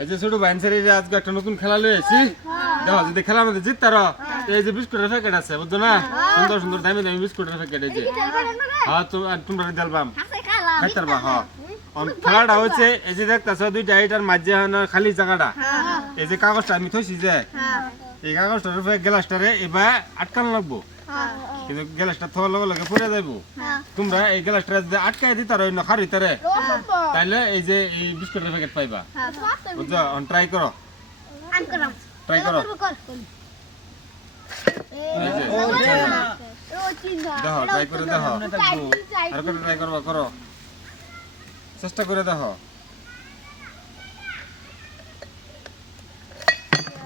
এই যে ছোট বাইনসারি আজ একটা নতুন খেলা লয়েছি দেখো যদি খেলার মধ্যে জিত তারা এই যে বিস্কুটের প্যাকেট আছে বুঝ না সুন্দর সুন্দর দামি দামি বিস্কুটের প্যাকেট এই যে হ্যাঁ তো তোমরা দেখলাম খেতার বা হ্যাঁ খেলাটা হচ্ছে এই যে দেখতেছ দুইটা এইটার মাঝে খালি জায়গাটা এই যে কাগজটা আমি থইছি যে এই কাগজটার গ্লাসটারে এবার আটকানো লাগবো কিন্তু গ্যালাসটা থওয়ার লগে লগে পড়ে যাইব তোমরা এই গ্যালাসটা যদি আটকাই দিতে আর অন্য খারি তারে তাহলে এই যে এই বিস্কুটের প্যাকেট পাইবা বুঝছো অন ট্রাই করো ট্রাই করো দেখো ট্রাই করে দেখো আর করে ট্রাই করবা করো চেষ্টা করে দেখো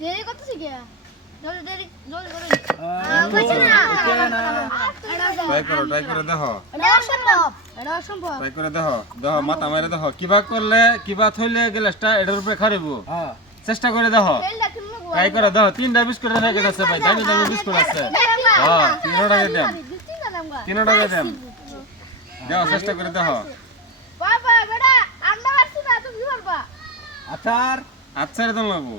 দেয় কতসি গে চল চল চল চল हां চেষ্টা করে দেখো বাই করে দাও তিনটা বিস্কুট আছে না আছে বাই তিনটা বিস্কুট আছে হ্যাঁ তিনটা দেন তিনটা দেন চেষ্টা করে দেখো বাবা বড়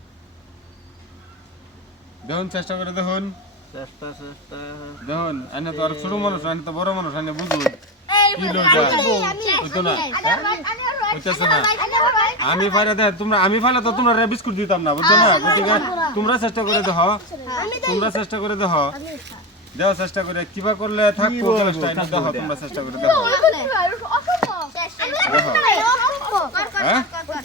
দেখুন চেষ্টা করে দেখুন চেষ্টা চেষ্টা দেখুন এনে তো আর ছোট মানুষ এনে তো বড় মানুষ এনে বুঝুন আমি ফাইলা দেখ তোমরা আমি ফাইলা তো তোমরা রে বিস্কুট দিতাম না বুঝছো না গতিকে তোমরা চেষ্টা করে দেখো তোমরা চেষ্টা করে দেখো দেখো চেষ্টা করে কিবা করলে থাকবো দেখো তোমরা চেষ্টা করে দেখো দেখো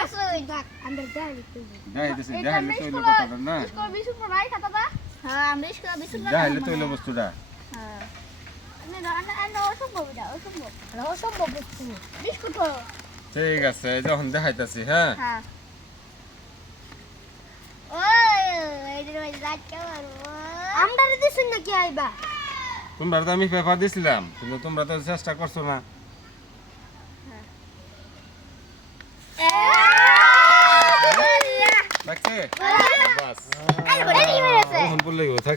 ঠিক আছে যখন দেখাইতেছি হ্যাঁ তোমরা তো আমি পেপার দিছিলাম কিন্তু তোমরা তো চেষ্টা করছো না बस हेलो रे इमरस